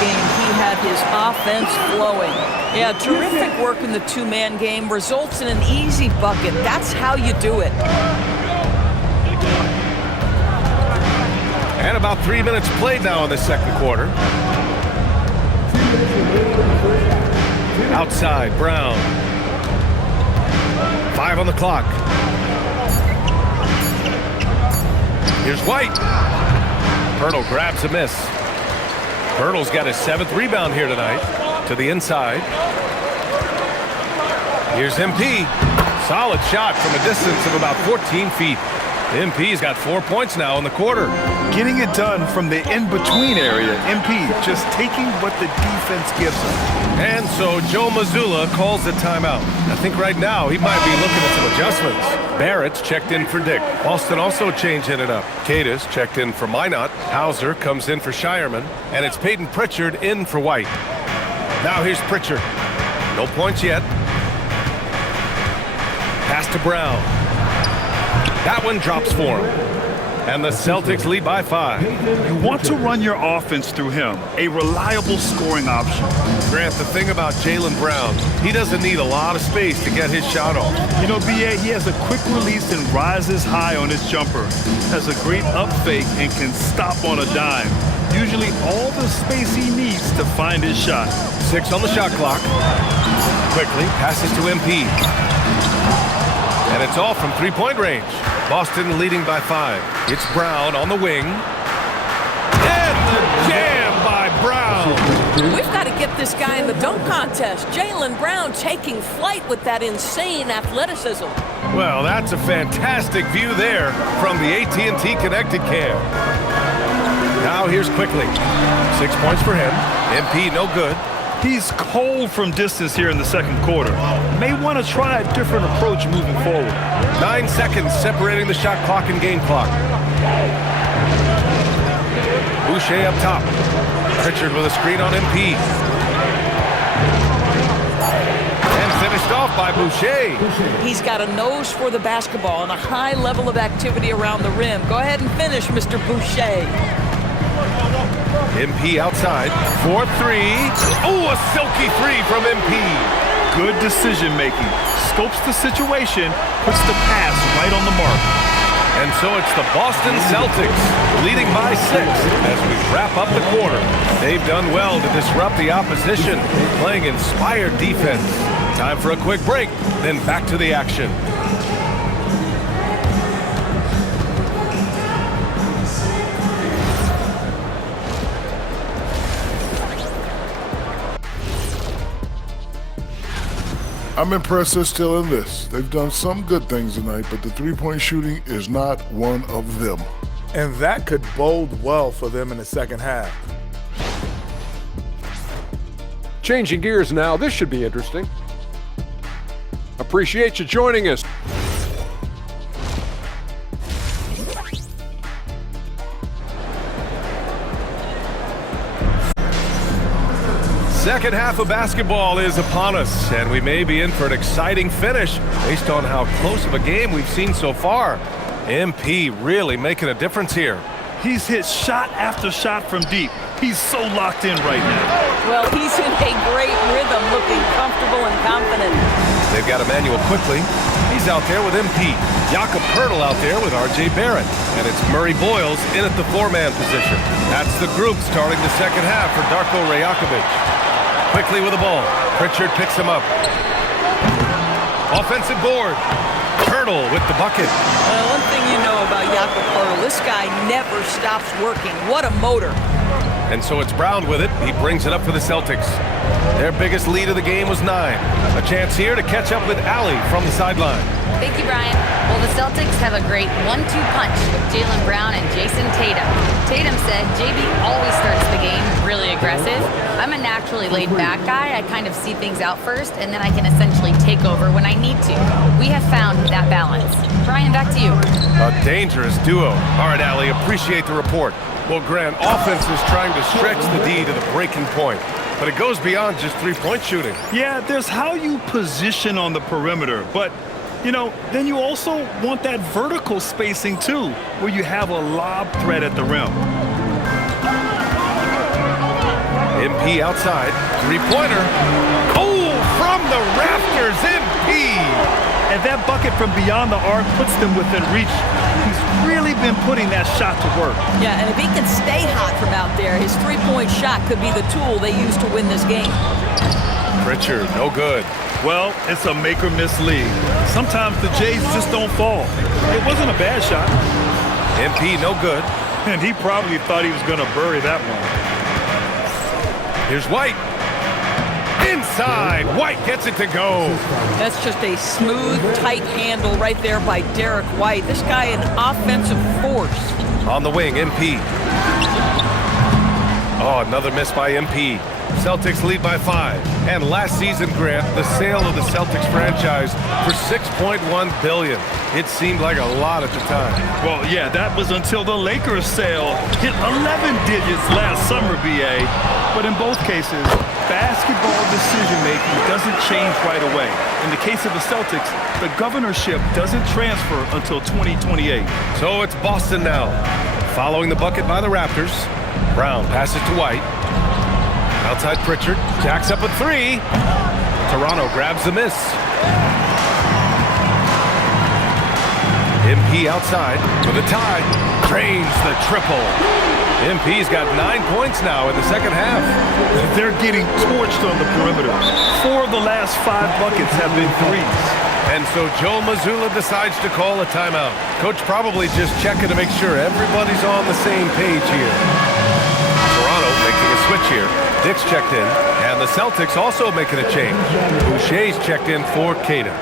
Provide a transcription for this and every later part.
game, he had his offense flowing. Yeah, terrific work in the two-man game results in an easy bucket. That's how you do it. And about 3 minutes played now in the second quarter. Outside, Brown. 5 on the clock. Here's White. Poeltl grabs a miss. Poeltl's got his 7th rebound here tonight. To the inside. Here's MP. Solid shot from a distance of about 14 feet. MP's got 4 points now in the quarter. Getting it done from the in-between area. MP just taking what the defense gives him. And so Joe Mazzulla calls the timeout. I think right now he might be looking at some adjustments. Barrett's checked in for Dick. Boston also changing it up. Cadis checked in for Minot. Hauser comes in for Shireman. And it's Peyton Pritchard in for White. Now here's Pritchard. No points yet. Pass to Brown. That one drops for him. And the Celtics lead by 5. You want to run your offense through him. A reliable scoring option. Grant, the thing about Jaylen Brown, he doesn't need a lot of space to get his shot off. You know, B.A., he has a quick release and rises high on his jumper. Has a great up fake and can stop on a dime. Usually all the space he needs to find his shot. 6 on the shot clock. Quickly passes to MP. And it's all from three-point range. Boston leading by 5. It's Brown on the wing. And the jam by Brown. We've got to get this guy in the dunk contest. Jaylen Brown taking flight with that insane athleticism. Well, that's a fantastic view there from the AT&T Connected Cam. Now here's Quickly. 6 points for him. MP no good. He's cold from distance here in the second quarter. May want to try a different approach moving forward. 9 seconds separating the shot clock and game clock. Boucher up top. Pritchard with a screen on MP. And finished off by Boucher. He's got a nose for the basketball and a high level of activity around the rim. Go ahead and finish, Mr. Boucher. MP outside. 4-3. Oh, a silky 3 from MP. Good decision making. Scopes the situation, puts the pass right on the mark. And so it's the Boston Celtics leading by 6 as we wrap up the quarter. They've done well to disrupt the opposition, playing inspired defense. Time for a quick break, then back to the action. I'm impressed they're still in this. They've done some good things tonight, but the three-point shooting is not one of them. And that could bode well for them in the second half. Changing gears now, this should be interesting. Appreciate you joining us. Second half of basketball is upon us, and we may be in for an exciting finish based on how close of a game we've seen so far. MP really making a difference here. He's hit shot after shot from deep. He's so locked in right now. Well, he's in a great rhythm, looking comfortable and confident. They've got Emmanuel Quickly. He's out there with MP. Jakob Poeltl out there with R.J. Barrett. And it's Murray Boyles in at the 4-man position. That's the group starting the second half for Darko Rajakovic. Quickly with the ball. Pritchard picks him up. Offensive board. Poeltl with the bucket. One thing you know about Jakob Poeltl, this guy never stops working. What a motor. And so it's Brown with it. He brings it up for the Celtics. Their biggest lead of the game was 9. A chance here to catch up with Allie from the sideline. Thank you, Brian. Well, the Celtics have a great 1-2 punch with Jaylen Brown and Jason Tatum. Tatum said JB always starts the game really aggressive. I'm a naturally laid-back guy. I kind of see things out first, and then I can essentially take over when I need to. We have found that balance. Brian, back to you. A dangerous duo. All right, Allie, appreciate the report. Well, Grant, offense is trying to stretch the D to the breaking point. But it goes beyond just three-point shooting. Yeah, there's how you position on the perimeter. But, you know, then you also want that vertical spacing, too, where you have a lob threat at the rim. MP outside. Three-pointer. Oh, from the rafters, MP! And that bucket from beyond the arc puts them within reach. He's really been putting that shot to work. Yeah, and if he can stay hot from out there, his three-point shot could be the tool they use to win this game. Pritchard, no good. Well, it's a make-or-miss league. Sometimes the Jays just don't fall. It wasn't a bad shot. MP, no good. And he probably thought he was going to bury that one. Here's White. Inside. White gets it to go. That's just a smooth, tight handle right there by Derek White. This guy an offensive force. On the wing, MP. Oh, another miss by MP. Celtics lead by 5. And last season, Grant, the sale of the Celtics franchise for $6.1 billion. It seemed like a lot at the time. Well, yeah, that was until the Lakers sale hit 11 digits last summer, BA. But in both cases, basketball decision-making doesn't change right away. In the case of the Celtics, the governorship doesn't transfer until 2028. So it's Boston now. Following the bucket by the Raptors. Brown passes to White. Outside Pritchard. Jacks up a three. Toronto grabs the miss. MP outside with a tie. Drains the triple. MP's got 9 points now in the second half. They're getting torched on the perimeter. 4 of the last 5 buckets have been threes. And so Joe Mazzulla decides to call a timeout. Coach probably just checking to make sure everybody's on the same page here. Toronto making a switch here. Dick's checked in, and the Celtics also making a change. Boucher's checked in for Queta.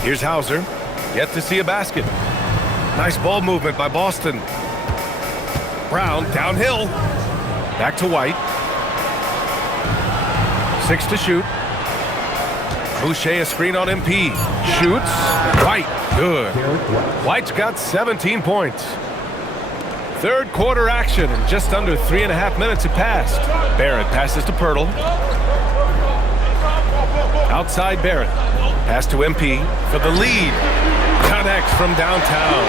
Here's Hauser. Yet to see a basket. Nice ball movement by Boston. Brown downhill. Back to White. 6 to shoot. Boucher a screen on MP. Shoots. White. Good. White's got 17 points. Third quarter action. In just under 3.5 minutes have passed. Barrett passes to Pirtle. Outside Barrett. Pass to MP for the lead. Connects from downtown.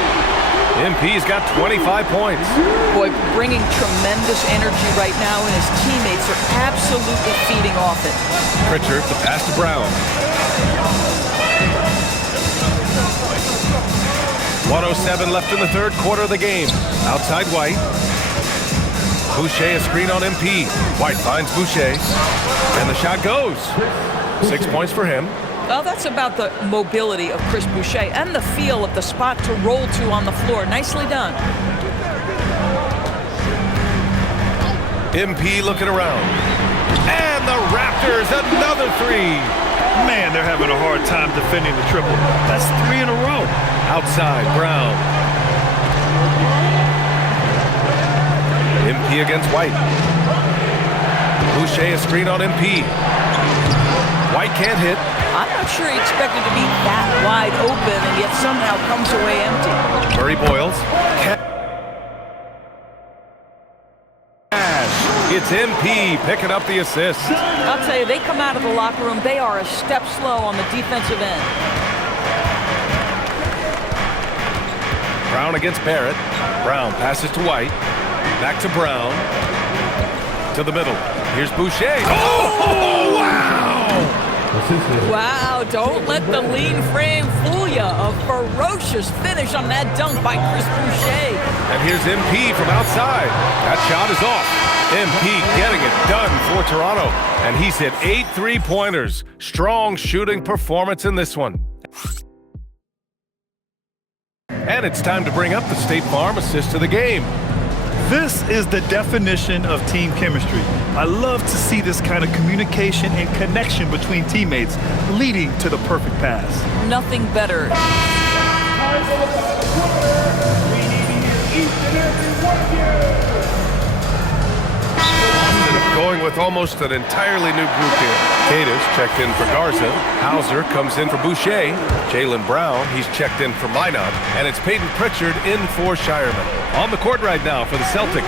MP's got 25 points. Boy, bringing tremendous energy right now, and his teammates are absolutely feeding off it. Pritchard, the pass to Brown. 1:07 left in the third quarter of the game. Outside White. Boucher a screen on MP. White finds Boucher. And the shot goes. 6 points for him. Well, that's about the mobility of Chris Boucher and the feel of the spot to roll to on the floor. Nicely done. MP looking around. And the Raptors, another three. Man, they're having a hard time defending the triple. That's 3 in a row. Outside, Brown. MP against White. Boucher a screen on MP. White can't hit. I'm not sure he expected to be that wide open and yet somehow comes away empty. Murray Boyles. It's MP picking up the assist. I'll tell you, they come out of the locker room, they are a step slow on the defensive end. Brown against Barrett. Brown passes to White. Back to Brown. To the middle. Here's Boucher. Oh, wow! Wow, don't let the lean frame fool you. A ferocious finish on that dunk by Chris Boucher. And here's MP from outside. That shot is off. MP getting it done for Toronto. And he's hit 8 3-pointers. Strong shooting performance in this one. And it's time to bring up the State Farm assist of the game. This is the definition of team chemistry. I love to see this kind of communication and connection between teammates leading to the perfect pass. Nothing better. Going with almost an entirely new group here. Cadiz checked in for Garza. Hauser comes in for Boucher. Jaylen Brown, he's checked in for Minot. And it's Peyton Pritchard in for Shireman. On the court right now for the Celtics.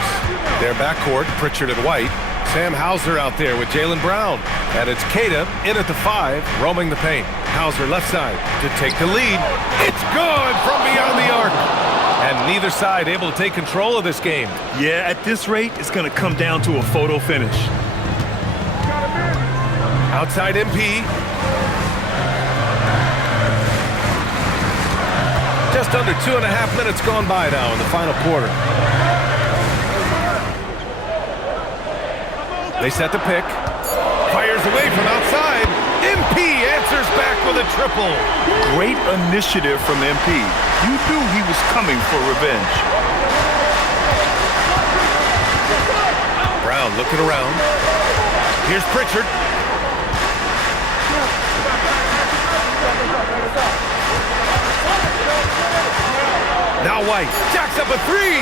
Their backcourt, Pritchard and White. Sam Hauser out there with Jaylen Brown. And it's Queta in at the 5, roaming the paint. Hauser left side to take the lead. It's good from beyond the arc. And neither side able to take control of this game. Yeah, at this rate, it's going to come down to a photo finish. Outside MP. Just under 2.5 minutes gone by now in the final quarter. They set the pick. Fires away from outside. MP answers back with a triple. Great initiative from MP. You knew he was coming for revenge. Brown looking around. Here's Pritchard. Now White jacks up a three.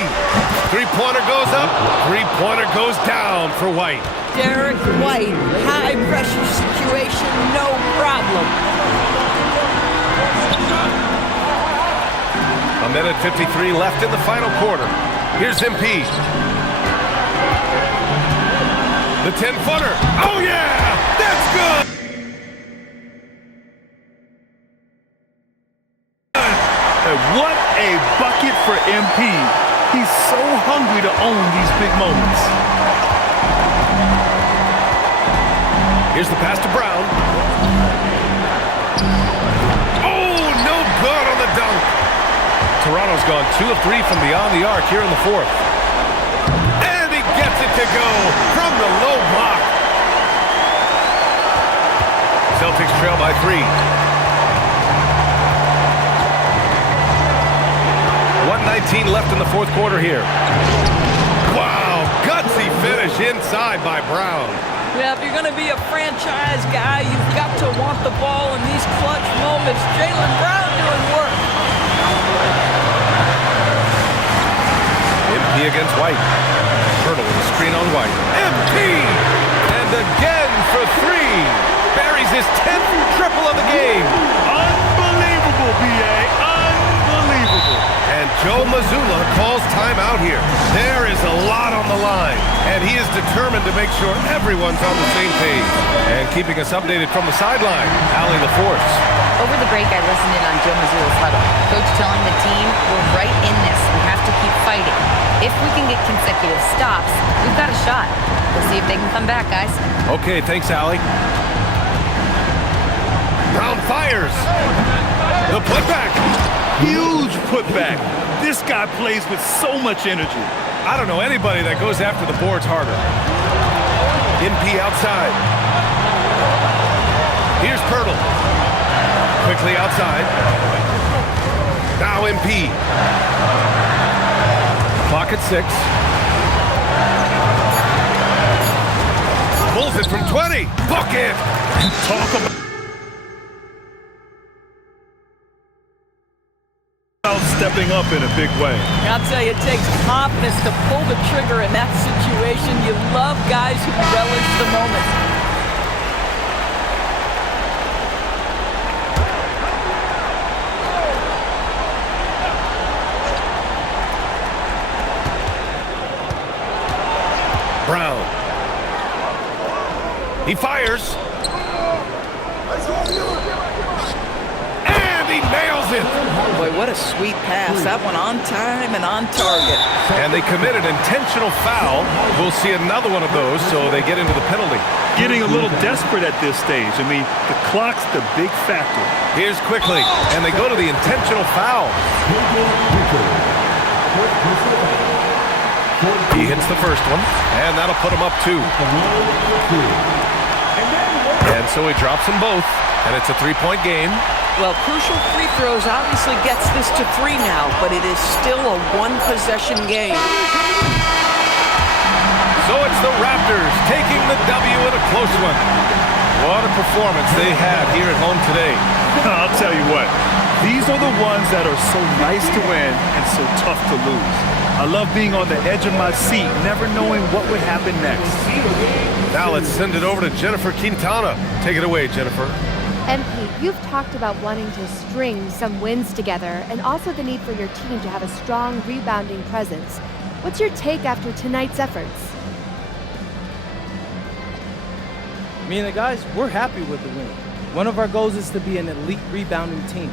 Three-pointer goes up. Three-pointer goes down for White. Derek White, high pressure situation, no problem. A minute 53 left in the final quarter. Here's MP. The 10-footer. Oh yeah! That's good! And what a bucket for MP. He's so hungry to own these big moments. Here's the pass to Brown. Oh, no good on the dunk. Toronto's gone 2 of 3 from beyond the arc here in the fourth. And he gets it to go from the low block. Celtics trail by 3. 1:19 left in the fourth quarter here. Wow, gutsy finish inside by Brown. Yeah, if you're going to be a franchise guy, you've got to want the ball in these clutch moments. Jaylen Brown doing work. MP against White. Hurdle with a screen on White. MP! And again for 3. Buries his 10th triple of the game. Unbelievable, B.A. Unbelievable. And Joe Mazzulla calls timeout here. There is a lot on the line, and he is determined to make sure everyone's on the same page. And keeping us updated from the sideline, Allie LaForce. Over the break, I listened in on Joe Mazzulla's huddle. Coach telling the team, we're right in this. We have to keep fighting. If we can get consecutive stops, we've got a shot. We'll see if they can come back, guys. Okay, thanks, Allie. Brown fires. The putback. Huge putback. This guy plays with so much energy. I don't know anybody that goes after the boards harder. MP outside. Here's Pirtle. Quickly outside. Now MP. Clock at 6. Pulls it from 20. Bucket. Talk about stepping up in a big way. I'll tell you, it takes confidence to pull the trigger in that situation. You love guys who relish the moment. Brown. He fires. And he nails it. Boy, what a sweet pass. That one on time and on target. And they commit an intentional foul. We'll see another one of those, so they get into the penalty. Getting a little desperate at this stage. I mean, the clock's the big factor. Here's quickly, and they go to the intentional foul. He hits the first one, and that'll put him up 2. And so he drops them both, and it's a 3-point game. Well, crucial free throws obviously gets this to 3 now, but it is still a one-possession game. So it's the Raptors taking the W in a close one. What a performance they had here at home today. I'll tell you what, these are the ones that are so nice to win and so tough to lose. I love being on the edge of my seat, never knowing what would happen next. Now let's send it over to Jennifer Quintana. Take it away, Jennifer. MP, you've talked about wanting to string some wins together and also the need for your team to have a strong rebounding presence. What's your take after tonight's efforts? Me and the guys, we're happy with the win. One of our goals is to be an elite rebounding team.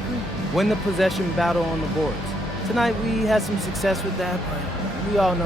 Win the possession battle on the boards. Tonight we had some success with that, but we all know